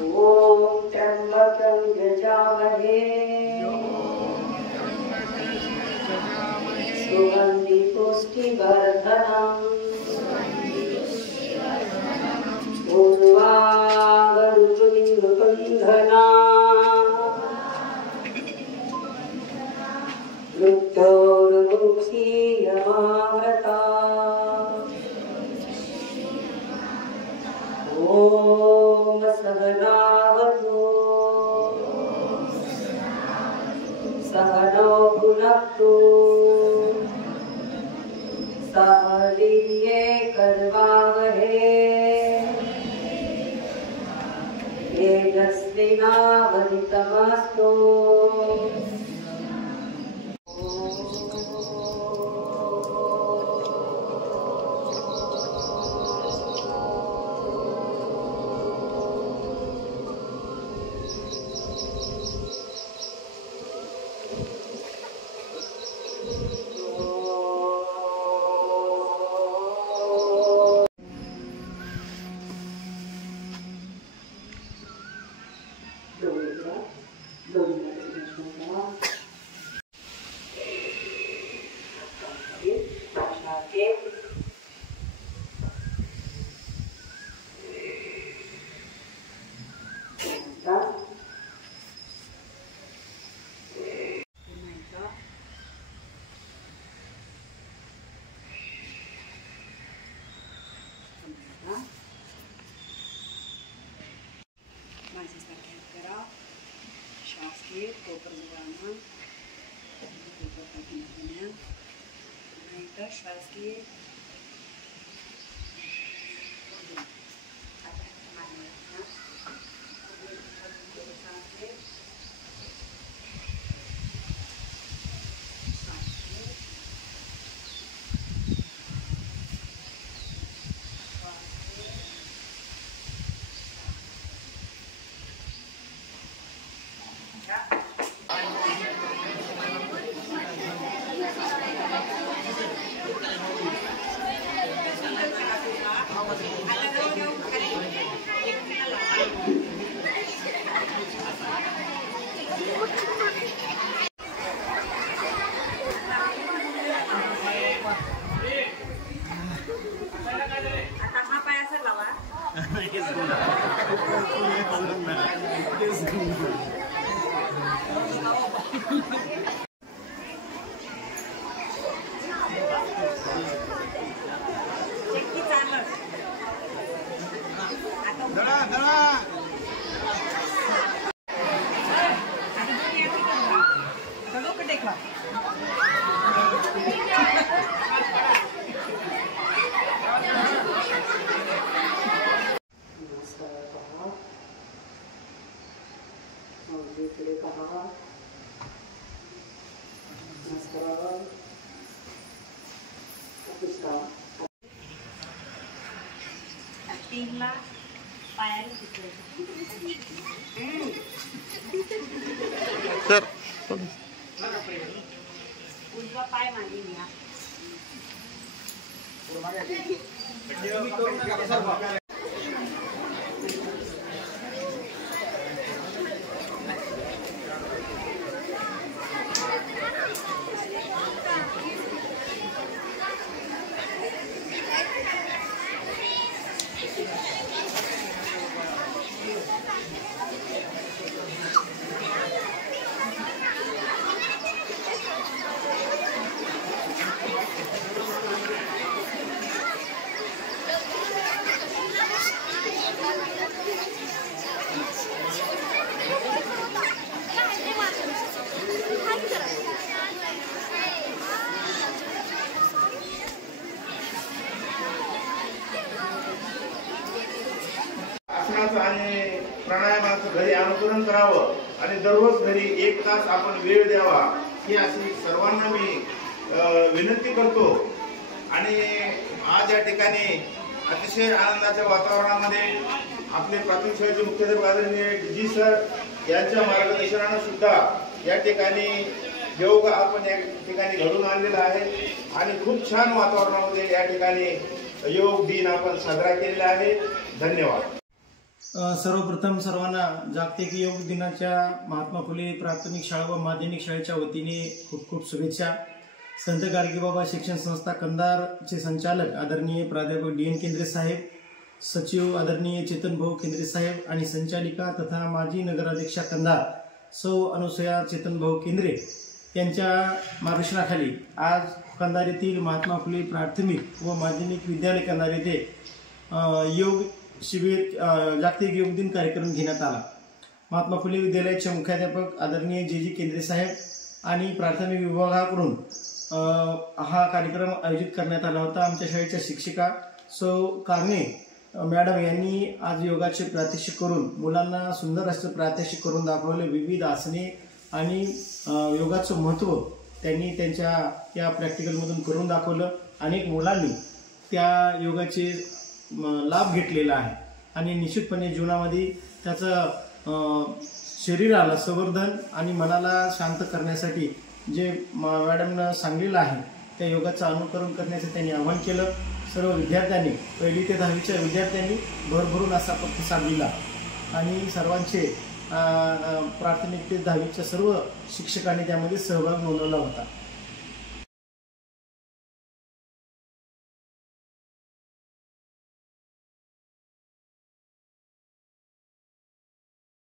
ओम त्र्यंबकं यजामहे सुगंधि पुष्टिवर्धनम् उर्वारुकमिन्दुकन्धना मृत्योर्मुक्षीयमामृता ओम सहनावतु सहनौ भुनक्तु सह वीर्ये कर्वावहे तेजस्विनावधीतमस्तु। माझ्यासारखे हात करा. श्वास घे. कोपर जवळ कोपर पाठीमागे न्या. श्वास घे. तीनला पायाला सर उजवा पाय मागे घ्या. आणि प्राणायामाचं घरी अनुकरण करावं आणि दररोज घरी 1 तास आपण वेळ द्यावा ही अशी सर्वांना मी विनंती करतो. आणि आज या ठिकाणी अतिशय आनंदाच्या वातावरणामध्ये आपले प्राथमिक शाळेचे मुख्याध्यापक आदरणीय जी सर यांच्या मार्गदर्शनाने सुद्धा या ठिकाणी योग आपण या ठिकाणी घडून आणलेला आहे आणि खूप छान वातावरणामध्ये या ठिकाणी योग दिन आपण साजरा केलेला आहे. धन्यवाद. सर्वप्रथम सर्वांना जागतिक योग दिनाच्या महात्मा फुले प्राथमिक शाळा व माध्यमिक शाळेच्या वतीने खूप खूप शुभेच्छा। संत गाडगेबाबा शिक्षण संस्था कंधारचे संचालक आदरणीय प्राध्यापक डी.एन. केंद्रे साहेब, सचिव आदरणीय चेतन भाऊ केंद्रे साहेब आणि संचालिका तथा माजी नगराध्यक्षा कंधार सौ अनुसया चेतन भाऊ केंद्रे यांच्या मार्गदर्शनाखाली आज कंधार येथील महात्मा फुले प्राथमिक व माध्यमिक विद्यालय कंधार येथे योग शिबिर जागतिक योग दिन कार्यक्रम घेण्यात आला। महात्मा फुले विद्यालयाचे मुख्याध्यापक आदरणीय जे केंद्रे साहेब आणि प्राथमिक विभागाकडून हा कार्यक्रम आयोजित करण्यात आला होता। आमच्या शाळेच्या शिक्षिका सौ कारणे मॅडम यांनी आज योगाचे प्रात्यक्षिक करून मुलांना सुंदर असं प्रात्यक्षिक करून दाखवले। विविध आसने आणि योगाचं महत्त्व त्यांनी त्यांच्या या प्रॅक्टिकलमधून करून दाखवलं। अनेक मुलांनी त्या योगाचे लाभ घेतलेला आहे आणि निश्चितपणे जीवनामध्ये त्याचं शरीराला संवर्धन आणि मनाला शांत करण्यासाठी जे मॅडमनं सांगलेलं आहे त्या योगाचं अनुकरण करण्याचं त्यांनी आवाहन केलं। सर्व विद्यार्थ्यांनी 1ली ते 10वीच्या विद्यार्थ्यांनी भरभरून असा प्रतिसाद दिला आणि सर्वांचे प्राथमिक ते 10वीच्या सर्व शिक्षकांनी त्यामध्ये सहभाग नोंदवला होता।